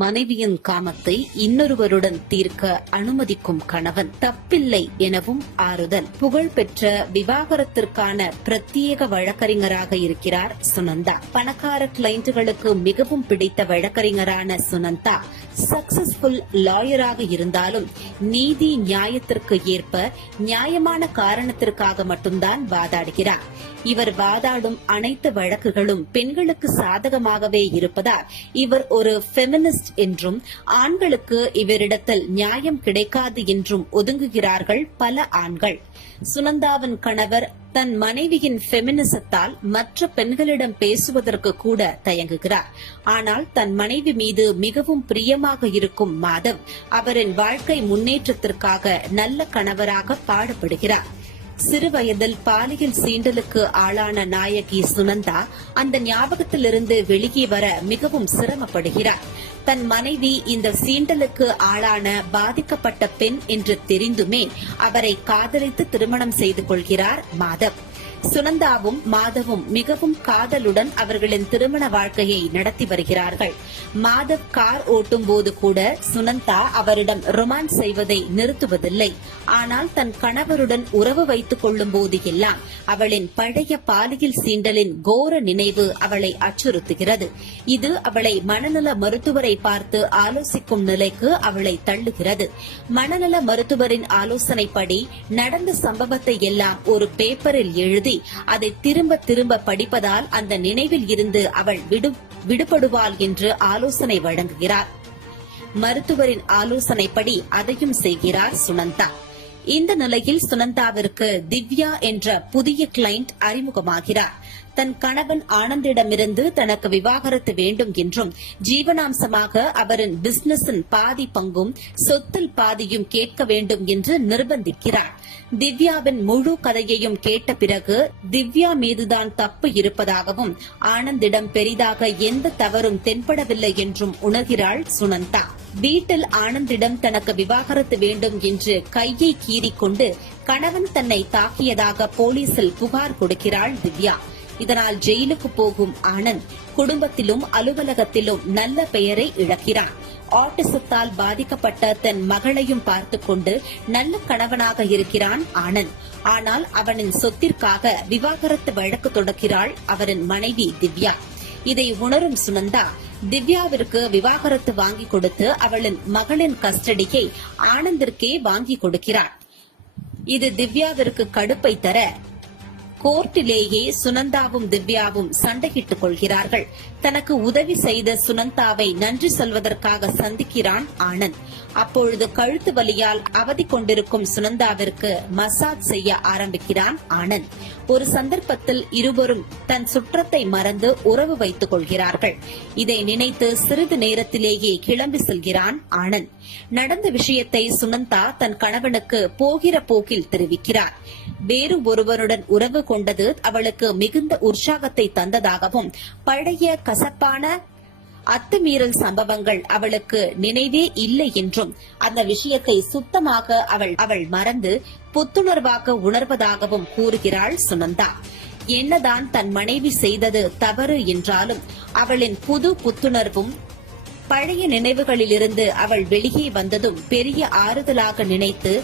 மனைவியின் காமத்தை இன்னொருவருடன் தீர்க்க அனுமதிக்கும் கணவன் தப்பில்லை எனவும் ஆறுதல். புகழ்பெற்ற விவாகரத்திற்கான பிரத்யேக வழக்கறிஞராக இருக்கிறார் சுனந்தா. பணக்கார கிளைண்டுகளுக்கு மிகவும் பிடித்த வழக்கறிஞரான சுனந்தா சக்சஸ்ஃபுல் லாயராக இருந்தாலும் நீதி நியாயத்திற்கு ஏற்ப நியாயமான காரணத்திற்காக மட்டும்தான் வாதாடுகிறார். இவர் வாதாடும் அனைத்து வழக்குகளும் பெண்களுக்கு சாதகமாகவே இருப்பதால் இவர் ஒரு ஃபெமினிஸ்ட் என்றும் ஆண்களுக்கு இவரிடத்தில் நியாயம் கிடைக்காது என்றும் ஒதுங்குகிறார்கள் பல ஆண்கள். சுனந்தாவின் கணவர் தன் மனைவியின் ஃபெமினிசத்தால் மற்ற பெண்களிடம் பேசுவதற்கு கூட தயங்குகிறார். ஆனால் தன் மனைவி மீது மிகவும் பிரியமாக இருக்கும் மாதவ் அவரின் வாழ்க்கை முன்னேற்றத்திற்காக நல்ல கணவராக பாடுபடுகிறார். சிறுவயதில் பாலியல் சீண்டலுக்கு ஆளான நாயகி சுனந்தா அந்த ஞாபகத்திலிருந்து வெளியே வர மிகவும் சிரமப்படுகிறார். தன் மனைவி இந்த சீண்டலுக்கு ஆளான பாதிக்கப்பட்ட பெண் என்று தெரிந்துமே அவரை காதலித்து திருமணம் செய்து கொள்கிறார் மாதவ். சுனந்தாவும் மாதவும் மிகவும் காதலுடன் அவர்களின் திருமண வாழ்க்கையை நடத்தி வருகிறார்கள். மாதவ் கார் ஓட்டும் போது கூட சுனந்தா அவரிடம் ரொமான்ஸ் செய்வதை நிறுத்துவதில்லை. ஆனால் தன் கணவருடன் உறவு வைத்துக் கொள்ளும் போது எல்லாம் அவளின் பழைய பாலியல் சீண்டலின் கோர நினைவு அவளை அச்சுறுத்துகிறது. இது அவளை மனநல மருத்துவரை பார்த்து ஆலோசிக்கும் நிலைக்கு அவளை தள்ளுகிறது. மனநல மருத்துவரின் ஆலோசனைப்படி நடந்த சம்பவத்தை எல்லாம் ஒரு பேப்பரில் எழுதி அதை திரும்ப திரும்ப படிப்பதால் அந்த நினைவில் இருந்து அவள் விடுபடுவாள் என்று ஆலோசனை வழங்குகிறார். மருத்துவரின் ஆலோசனைப்படி அதையும் செய்கிறார் சுனந்தா. இந்த நிலையில் சுனந்தாவிற்கு திவ்யா என்ற புதிய கிளைண்ட் அறிமுகமாகிறார். தன் கணவன் ஆனந்திடமிருந்து தனக்கு விவாகரத்து வேண்டும் என்றும் ஜீவனாம்சமாக அவரின் பிசினஸின் பாதி பங்கும் சொத்தில் பாதியும் கேட்க வேண்டும் என்று நிர்பந்திக்கிறார். திவ்யாவின் முழு கதையையும் கேட்ட பிறகு திவ்யா மீதுதான் தப்பு இருப்பதாகவும் ஆனந்திடம் பெரிதாக எந்த தவறும் தென்படவில்லை என்றும் உணர்கிறாள் சுனந்தா. வீட்டில் ஆனந்திடம் தனக்கு விவாகரத்து வேண்டும் என்று கையை கீறிக்கொண்டு கணவன் தன்னை தாக்கியதாக போலீசில் புகார் கொடுக்கிறாள் திவ்யா. இதனால் ஜெயிலுக்கு போகும் ஆனந்த் குடும்பத்திலும் அலுவலகத்திலும் நல்ல பெயரை இழக்கிறார். ஆட்டிசத்தால் பாதிக்கப்பட்ட தன் மகளையும் பார்த்துக் கொண்டு நல்ல கணவனாக இருக்கிறான் ஆனந்த். ஆனால் அவனின் சொத்திற்காக விவாகரத்து வழக்கு தொடக்கிறாள் அவரின் மனைவி திவ்யா. இதை உணரும் சுனந்தா திவ்யாவிற்கு விவாகரத்து வாங்கி கொடுத்து அவளின் மகளின் கஸ்டடியை ஆனந்திற்கே வாங்கி கொடுக்கிறார். இது திவ்யாவிற்கு கடுப்பை தர கோர்ட்டிலேயே சுனந்தாவும் திவ்யாவும் சண்டையிட்டுக் கொள்கிறார்கள். தனக்கு உதவி செய்த சுனந்தாவை நன்றி சொல்வதற்காக சந்திக்கிறான் ஆனந்த். அப்பொழுது கழுத்து வலியால் அவதி கொண்டிருக்கும் சுனந்தாவிற்கு மசாஜ் செய்ய ஆரம்பிக்கிறான் ஆனந்த். ஒரு சந்தர்ப்பத்தில் இருவரும் தன் சுற்றத்தை மறந்து உறவு வைத்துக் கொள்கிறார்கள். இதை நினைத்து சிறிது நேரத்திலேயே கிளம்பி செல்கிறான் ஆனந்த். நடந்த விஷயத்தை சுனந்தா தன் கணவனுக்கு போகிற போக்கில் தெரிவிக்கிறார். வேறு ஒருவருடன் உறவு கொண்டது அவளுக்கு மிகுந்த உற்சாகத்தை தந்ததாகவும் பழைய கசப்பான அத்துமீறல் சம்பவங்கள் அவளுக்கு நினைவே இல்லை என்றும் அந்த விஷயத்தை சுத்தமாக அவள் மறந்து புத்துணர்வாக உணர்வதாகவும் கூறுகிறாள் சுனந்தா. என்னதான் தன் மனைவி செய்தது தவறு என்றாலும் அவளின் புது புத்துணர்வும் பழைய நினைவுகளிலிருந்து அவள் வெளியே வந்ததும் பெரிய ஆறுதலாக நினைத்து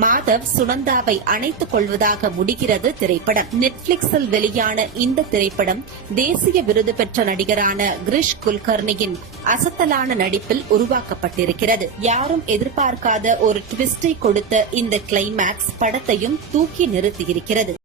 மாதவ் சுனந்தாவை அணைத்துக் கொள்வதாக முடிகிறது திரைப்படம். நெட்ஃபிளிக்ஸில் வெளியான இந்த திரைப்படம் தேசிய விருது பெற்ற நடிகரான கிரிஷ் குல்கர்னியின் அசத்தலான நடிப்பில் உருவாக்கப்பட்டிருக்கிறது. யாரும் எதிர்பார்க்காத ஒரு ட்விஸ்டை கொடுத்த இந்த கிளைமேக்ஸ் படத்தையும் தூக்கி நிறுத்தியிருக்கிறது.